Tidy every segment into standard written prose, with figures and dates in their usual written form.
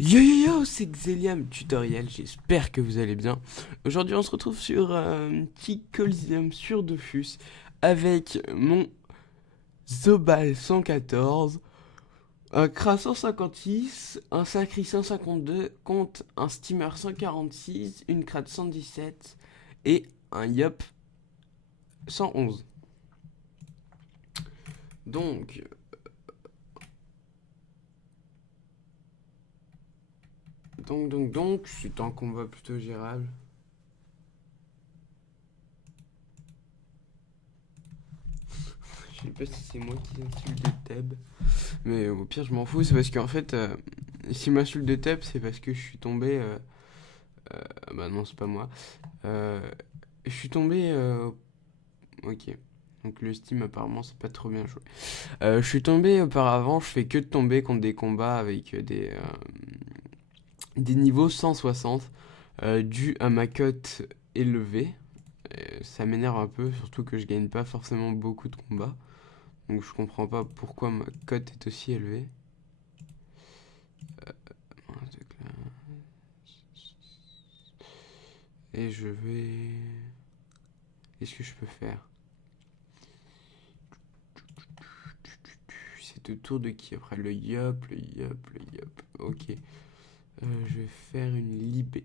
Yo yo yo, c'est Xelium Tutoriel, j'espère que vous allez bien. Aujourd'hui on se retrouve sur un petit Coliseum sur Dofus avec mon Zobal 114, un Kra 156, un Sacri 152 contre un Steamer 146, une Krat 117 et un Yop 111. Donc, c'est un combat plutôt gérable. Je sais pas si c'est moi qui insulte de Thèbes. Mais au pire, je m'en fous. C'est parce qu'en fait, s'il m'insulte de Thèbes, c'est parce que je suis tombé. Bah non, c'est pas moi. Euh, je suis tombé. Ok. Donc le Steam, apparemment, c'est pas trop bien joué. Je suis tombé auparavant. Je fais que de tomber contre des combats avec des niveaux 160 dû à ma cote élevée. Ça m'énerve un peu, surtout que je gagne pas forcément beaucoup de combats. Donc je comprends pas pourquoi ma cote est aussi élevée. Et je vais... Qu'est-ce que je peux faire? C'est au tour de qui après? Le yop, le yop, le yop. Ok. Je vais faire une libé.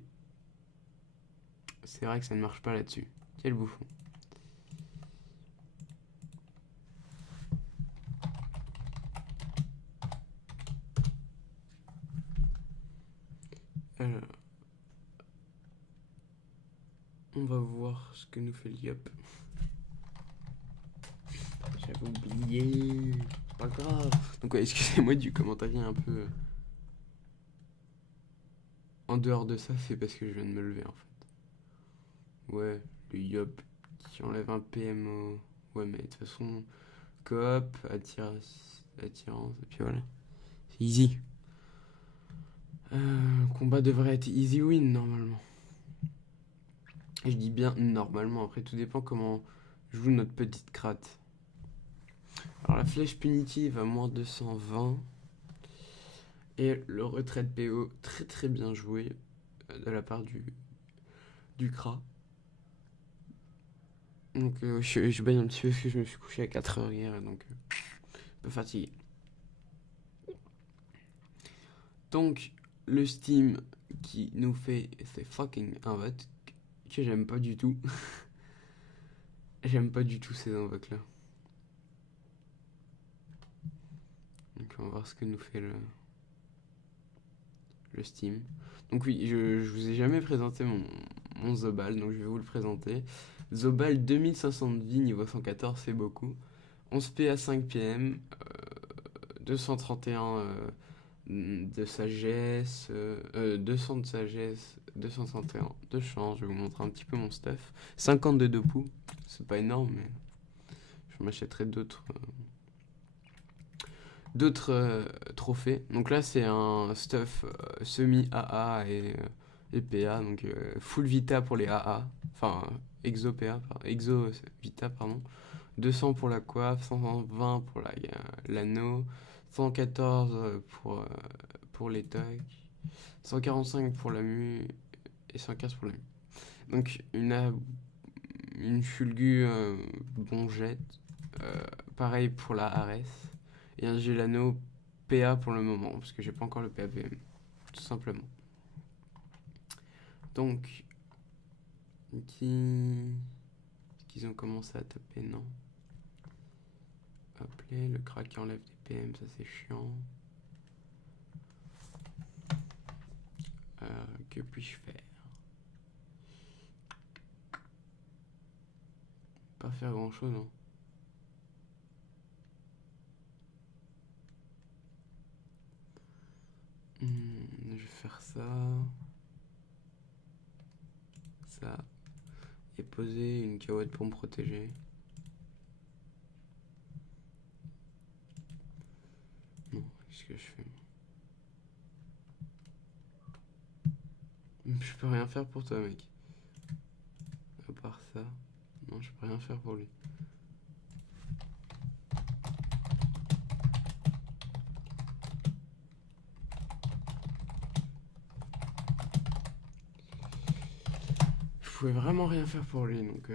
C'est vrai que ça ne marche pas là-dessus. Quel bouffon. Alors, on va voir ce que nous fait le yop. J'avais oublié. C'est pas grave. Donc ouais, excusez-moi du commentaire un peu... En dehors de ça, c'est parce que je viens de me lever en fait. Ouais, le yop qui enlève un PMO. Ouais, mais de toute façon, coop, attirance, et puis voilà. C'est easy. Combat devrait être easy win normalement. Et je dis bien normalement, après tout dépend comment joue notre petite cratte. Alors la flèche punitive à moins 220. Et le retrait de PO très très bien joué de la part du Kra. Donc je baigne un petit peu parce que je me suis couché à 4h hier, donc un peu fatigué. Donc le Steam qui nous fait ces fucking invoques que j'aime pas du tout. J'aime pas du tout ces invoques là. Donc on va voir ce que nous fait le Steam. Donc oui, je vous ai jamais présenté mon Zobal, donc je vais vous le présenter. Zobal 2500 de vie, niveau 114, c'est beaucoup. 11 PA 5 PM, 231 de sagesse, 200 de sagesse, 231 de chance. Je vais vous montrer un petit peu mon stuff. 50 de Dopu, c'est pas énorme, mais je m'achèterai d'autres trophées. Donc là, c'est un stuff semi-AA et PA, donc full Vita pour les AA, enfin Exo PA, Exo Vita, pardon. 200 pour la coiffe, 120 pour l'anneau, 114 pour les tocs, 145 pour la mue et 115 pour la mue. Donc une Fulgu bon jet, pareil pour la Ares, et un Gelano PA pour le moment, parce que j'ai pas encore le PAPM, tout simplement. Donc, qu'ils ont commencé à taper, non. Hop là, le crack qui enlève des PM, ça c'est chiant. Que puis-je faire? Pas faire grand chose, non. Je vais faire ça. Ça. Et poser une cahuète pour me protéger. Non, qu'est-ce que je fais? Je peux rien faire pour toi, mec. À part ça. Non, je peux rien faire pour lui. pouvais vraiment rien faire pour lui, donc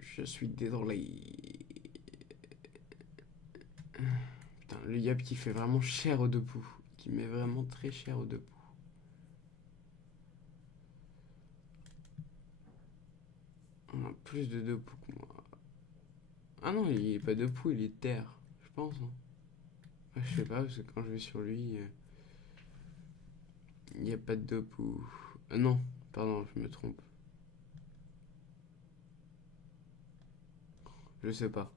je suis désolé. Putain, le Yop qui fait vraiment cher au deux poux. Qui met vraiment très cher au deux poux. On a plus de deux poux que moi. Ah non, il est pas deux poux, il est terre, je pense. Hein. Ah, je sais pas, parce que quand je vais sur lui, il n'y a pas de deux poux. Non, pardon, je me trompe. Je sais pas.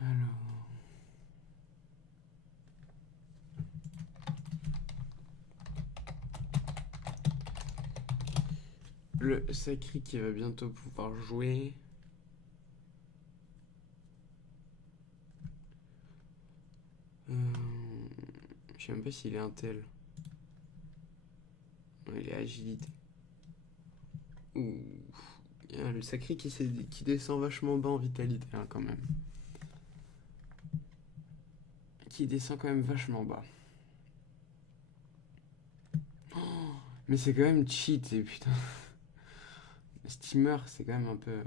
Alors. Le Sacri qui va bientôt pouvoir jouer. Je sais même pas s'il est un tel. Non, il est agilité. Ouh. Il y a le Sacri qui descend vachement bas en vitalité hein, quand même. Qui descend quand même vachement bas. Oh, mais c'est quand même cheat et putain. Steamer c'est quand même un peu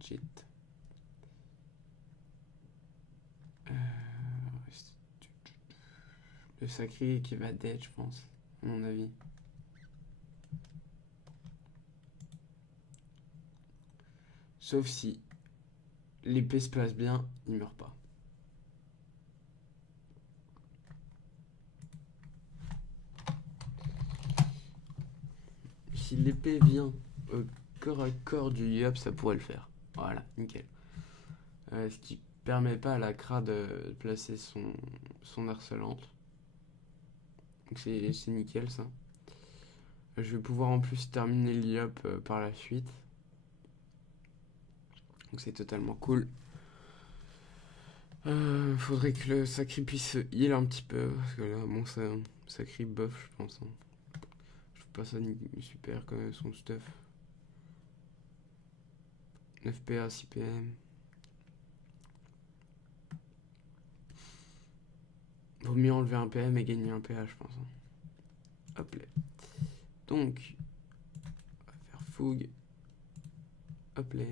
cheat. Le Sacri qui va dead je pense, à mon avis. Sauf si l'épée se place bien, il meurt pas. Si l'épée vient au corps à corps du Yop, ça pourrait le faire. Voilà, nickel. Ce qui permet pas à la Kra de placer son harcelante. Donc c'est nickel ça. Je vais pouvoir en plus terminer le Yop par la suite. Donc c'est totalement cool. Faudrait que le Sacri puisse heal un petit peu. Parce que là, bon, ça Sacri buff, je pense. Hein. Je trouve pas ça super quand même, son stuff. 9 PA, 6 PM. Vaut mieux enlever un PM et gagner un PA, je pense. Hein. Hop là. Donc, on va faire fougue. Hop là.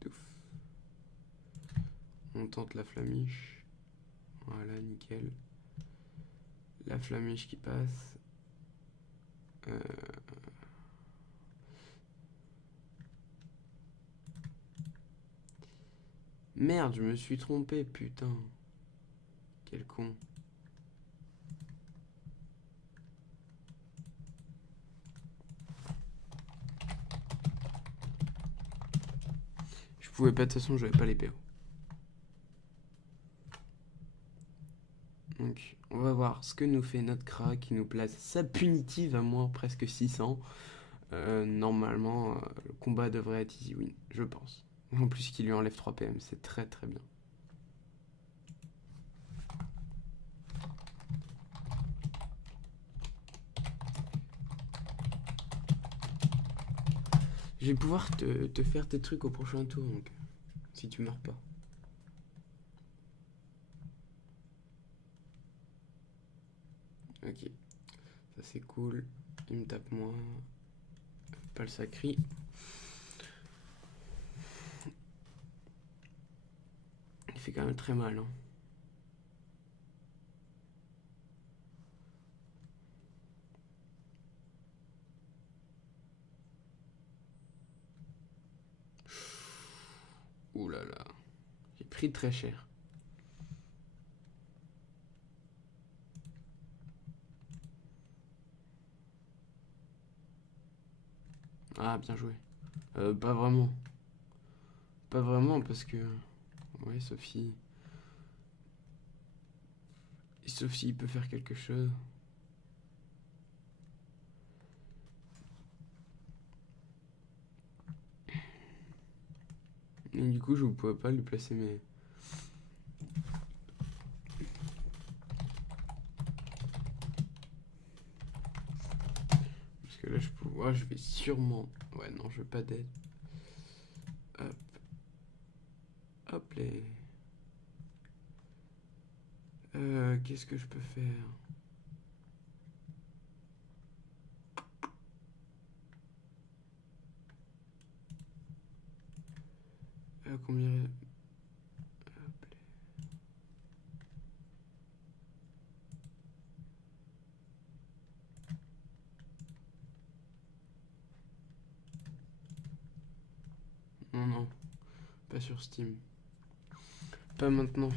Touf. On tente la flamiche. Voilà, nickel. La flamiche qui passe. Merde, je me suis trompé, putain. Quel con. Je pouvais pas, de toute façon, j'avais pas les PO. Donc, on va voir ce que nous fait notre Kra qui nous place sa punitive à moins presque 600. Normalement, le combat devrait être easy win, je pense. En plus, qu'il lui enlève 3 PM, c'est très très bien. Je vais pouvoir te faire tes trucs au prochain tour, donc, si tu meurs pas. Ok, ça c'est cool. Il me tape moins. Pas le Sacri. Il fait quand même très mal. Hein. Ouh là là. J'ai pris très cher. Ah, bien joué. Pas vraiment. Pas vraiment parce que... Ouais, Sophie... Sophie peut faire quelque chose. Et du coup, je ne pouvais pas lui placer mes... Parce que là, je peux... Ouais, je vais sûrement... Ouais, non, je veux pas d'aide. Hop. Hop, les... Qu'est-ce que je peux faire? combien... Non, non, pas sur Steam. Pas maintenant.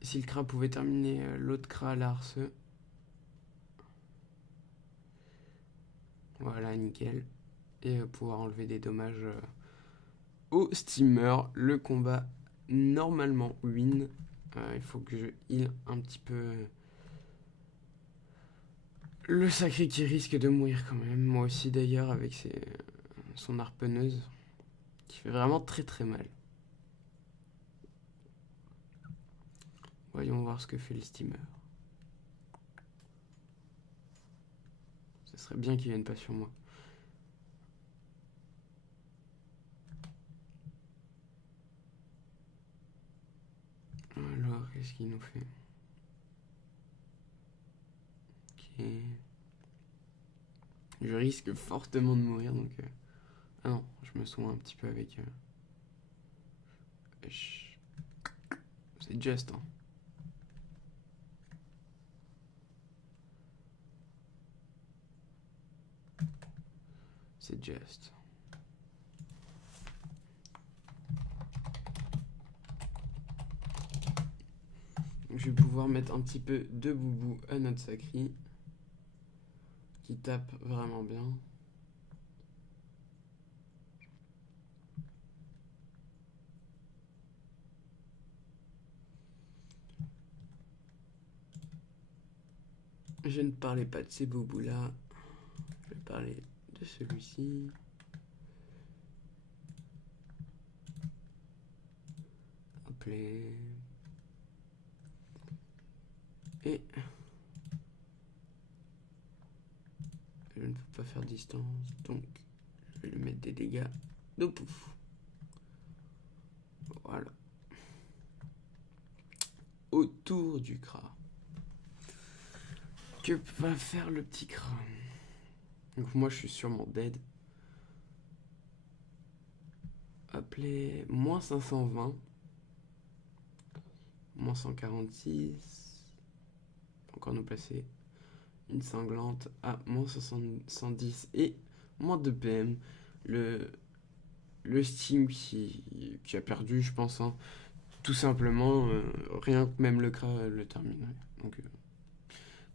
Si le CRA pouvait terminer l'autre CRA à l'Arce. Voilà, nickel. Et pouvoir enlever des dommages au steamer. Le combat, normalement, win. Il faut que je heal un petit peu... Le sacré qui risque de mourir quand même. Moi aussi d'ailleurs avec son harponneuse. Qui fait vraiment très très mal. Voyons voir ce que fait le steamer. Ce serait bien qu'il vienne pas sur moi. Alors, qu'est-ce qu'il nous fait? Ok. Je risque fortement de mourir donc... Ah non, je me soigne un petit peu avec... C'est juste, hein. C'est juste. Je vais pouvoir mettre un petit peu de boubou à notre sacri. Qui tape vraiment bien. Je ne parlais pas de ces boubous là. Je vais parler de celui-ci. Hop là. Et je ne peux pas faire distance, donc je vais lui mettre des dégâts de pouf. Voilà. Autour du CRA. Que va faire le petit CRA? Donc moi je suis sûrement dead. Appelé moins 520. Moins 146. Encore nous placer une cinglante à moins 110 et moins 2 PM. Le Steam qui a perdu, je pense, hein. Tout simplement, rien que même le CRA le terminerait. Donc,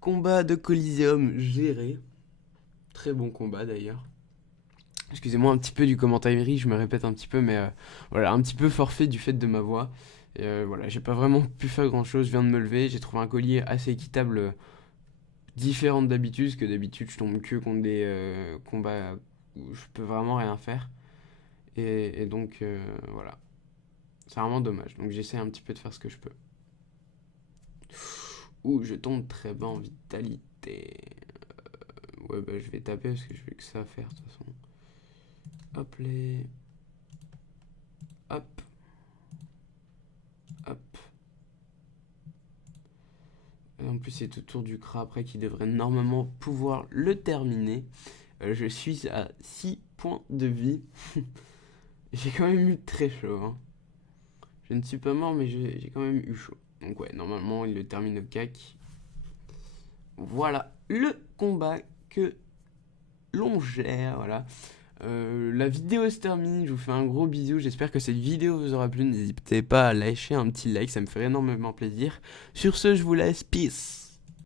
combat de Coliseum géré. Très bon combat d'ailleurs. Excusez-moi un petit peu du commentaire, je me répète un petit peu, mais voilà, un petit peu forfait du fait de ma voix. Et voilà, j'ai pas vraiment pu faire grand chose, je viens de me lever, j'ai trouvé un collier assez équitable, différent d'habitude, parce que d'habitude je tombe que contre des combats où je peux vraiment rien faire. Et donc voilà, c'est vraiment dommage, donc j'essaie un petit peu de faire ce que je peux. Ouh, je tombe très bas en vitalité. Ouais, bah je vais taper parce que je vais que ça à faire de toute façon. Hop les. Hop. Hop. Et en plus, c'est autour du CRA après qui devrait normalement pouvoir le terminer. Je suis à 6 points de vie. J'ai quand même eu très chaud. Hein. Je ne suis pas mort, mais j'ai quand même eu chaud. Donc, ouais, normalement, il le termine au cac. Voilà le combat que l'on gère. Voilà. La vidéo se termine, je vous fais un gros bisou, j'espère que cette vidéo vous aura plu, n'hésitez pas à lâcher un petit like, ça me ferait énormément plaisir. Sur ce, je vous laisse, peace.